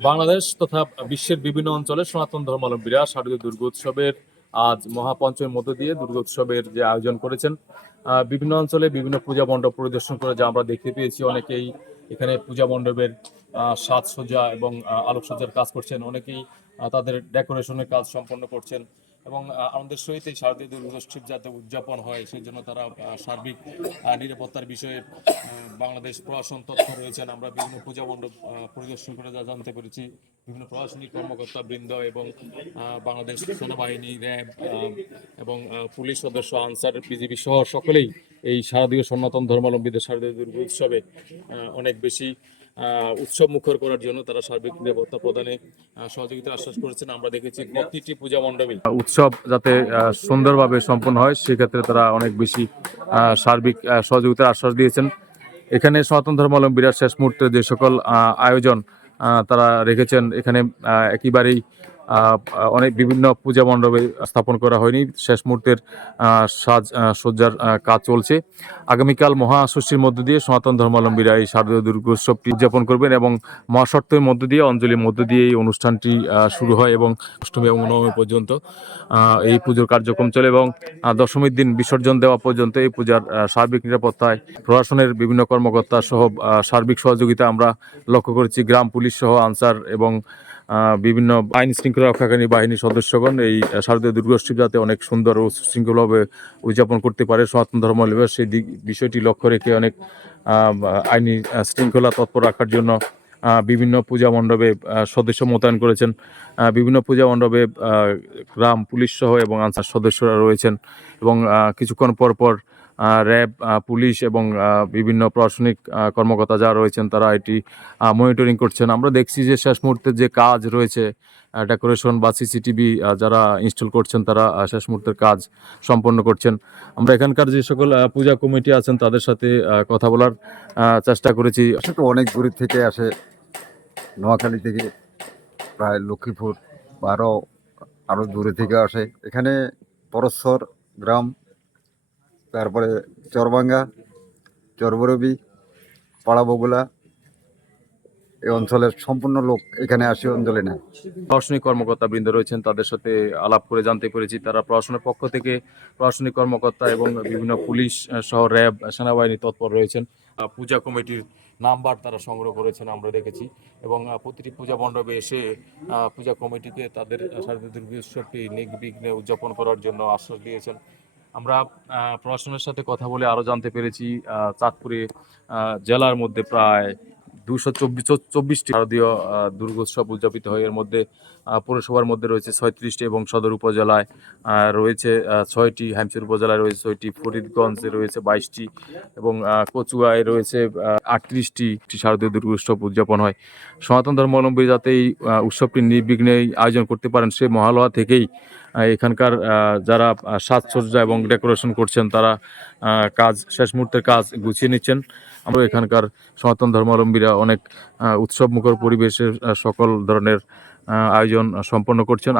বাংলাদেশ তথা বিশ্বের বিভিন্ন অঞ্চলে সনাতন ধর্মাবলম্বীরা শারদীয় দুর্গোৎসবের আজ মহাপঞ্চমের মধ্য দিয়ে দুর্গোৎসবের যে আয়োজন করেছেন বিভিন্ন অঞ্চলে বিভিন্ন পূজা মণ্ডপ পরিদর্শন করে যা আমরা দেখতে পেয়েছি। অনেকেই এখানে পূজা মণ্ডপের সাজসজ্জা এবং আলোকসজ্জার কাজ করছেন। অনেকেই তাদের ডেকোরেশনের কাজ সম্পন্ন করছেন। এবং আমাদের সহিত এই শারদীয় দুর্গোৎসব যাতে উদযাপন হয় সেই জন্য তারা সার্বিক নিরাপত্তার বিষয়ে বাংলাদেশ প্রশাসন তথ্য রয়েছেন। আমরা বিভিন্ন পূজা মণ্ডপ পরিদর্শন করে যা জানতে পেরেছি। বিভিন্ন প্রশাসনিক কর্মকর্তা বৃন্দ এবং বাংলাদেশ সেনাবাহিনী র্যাব এবং পুলিশ সদস্য আনসার বিজিবি সহ সকলেই এই শারদীয় সনাতন ধর্মাবলম্বীদের শারদীয় দুর্গোৎসবে আহ, অনেক বেশি উৎসব মুখর করার জন্য তারা সার্বিক নিরাপত্তা প্রদানে সহযোগিতা আশ্বাস করেছেন। আমরা দেখেছি প্রতিটি পূজা মণ্ডপে উৎসব যাতে সুন্দরভাবে সম্পন্ন হয়, সেক্ষেত্রে তারা অনেক বেশি সার্বিক সহযোগিতার আশ্বাস দিয়েছেন। এখানে সনাতন ধর্মাবলম্বীরা শেষ মুহূর্তে যে সকল আয়োজন তারা রেখেছেন। এখানে একেবারেই অনেক বিভিন্ন পূজা মণ্ডপে স্থাপন করা হয়নি। শেষ মুহূর্তের সাজ সজ্জার কাজ চলছে। আগামীকাল মহাষষ্ঠীর মধ্য দিয়ে সনাতন ধর্মাবলম্বীরা এই শারদীয় দুর্গোৎসবটি উদযাপন করবেন এবং মহাসপ্তমীর মধ্য দিয়ে, অঞ্জলির মধ্য দিয়ে এই অনুষ্ঠানটি শুরু হয় এবং অষ্টমী এবং নবমী পর্যন্ত এই পুজোর কার্যক্রম চলে এবং দশমীর দিন বিসর্জন দেওয়া পর্যন্ত এই পূজার সার্বিক নিরাপত্তায় প্রশাসনের বিভিন্ন কর্মকর্তা সহ সার্বিক সহযোগিতা আমরা লক্ষ্য করেছি। গ্রাম পুলিশ সহ, আনসার এবং বিভিন্ন আইন শৃঙ্খলা রক্ষাকারী বাহিনীর সদস্যগণ এই শারদীয় দুর্গোৎসব যাতে অনেক সুন্দর ও সুশৃঙ্খলভাবে উদযাপন করতে পারে, সনাতন ধর্মাবলম্বী সেই বিষয়টি লক্ষ্য রেখে অনেক আইনি শৃঙ্খলা তৎপর রাখার জন্য বিভিন্ন পূজা মণ্ডপে সদস্য মোতায়েন করেছেন। বিভিন্ন পূজা মণ্ডপে গ্রাম, পুলিশ সহ এবং আনসার সদস্যরা রয়েছেন এবং কিছুক্ষণ পর পর র্যাব পুলিশ এবং বিভিন্ন প্রশাসনিক কর্মকর্তা যারা রয়েছেন তারা এটি মনিটরিং করছেন। আমরা দেখছি যে শেষ মুহূর্তে যে কাজ রয়েছে ডেকোরেশন বা সিসিটিভি যারা ইনস্টল করছেন তারা শেষ মুহূর্তের কাজ সম্পন্ন করছেন। আমরা এখানকার যে সকল পূজা কমিটি আছেন তাদের সাথে কথা বলার চেষ্টা করেছি। তো অনেক দূরের থেকে আসে, নোয়াখালী থেকে প্রায় লক্ষ্মীপুর আরও আরও দূরে থেকে আসে। এখানে পরশ্বর গ্রাম তারপরে চরবাঙ্গা, চরবরবি পাড়া বগুলা এই অঞ্চলের সম্পূর্ণ লোক এখানে আসে, অঞ্চলে নেয়। প্রশাসনিক কর্মকর্তা বৃন্দ রয়েছেন, তাদের সাথে আলাপ করে জানতে পেরেছি। তারা প্রশাসনের পক্ষ থেকে প্রশাসনিক কর্মকর্তা এবং বিভিন্ন পুলিশ সহ র্যাব, সেনাবাহিনী তৎপর রয়েছেন। পূজা কমিটির নাম্বার তারা সংগ্রহ করেছেন, আমরা দেখেছি। এবং প্রতিটি পূজা মণ্ডপে এসে পূজা কমিটিকে তাদের শারদীয় দুর্গোৎসবটি নির্বিঘ্নে উদযাপন করার জন্য আশ্বাস দিয়েছেন। আমরা প্রশাসনের সাথে কথা বলে আরও জানতে পেরেছি চাঁদপুরে জেলার মধ্যে প্রায় দুশো চব্বিশ চব্বিশটি শারদীয় দুর্গোৎসব উদযাপিত হয়। এর মধ্যে পৌরসভার মধ্যে রয়েছে ছয়ত্রিশটি এবং সদর উপজেলায় রয়েছে ছয়টি হ্যামচুর উপজেলায় রয়েছে ছয়টি, ফরিদগঞ্জে রয়েছে বাইশটি এবং কচুয়ায় রয়েছে আটত্রিশটি শারদীয় দুর্গোৎসব উদযাপন হয়। সনাতন ধর্মাবলম্বী যাতে এই উৎসবটি নির্বিঘ্নে আয়োজন করতে পারেন, সে মহালয়া থেকেই এখানকার যারা সাজসজ্জা এবং ডেকোরেশন করছেন, তারা কাজ, শেষ মুহূর্তের কাজ গুছিয়ে নিচ্ছেন। আমরা এখানকার সনাতন ধর্মাবলম্বীরা অনেক উৎসবমুখর পরিবেশের সকল ধরনের আয়োজন সম্পন্ন করছেন।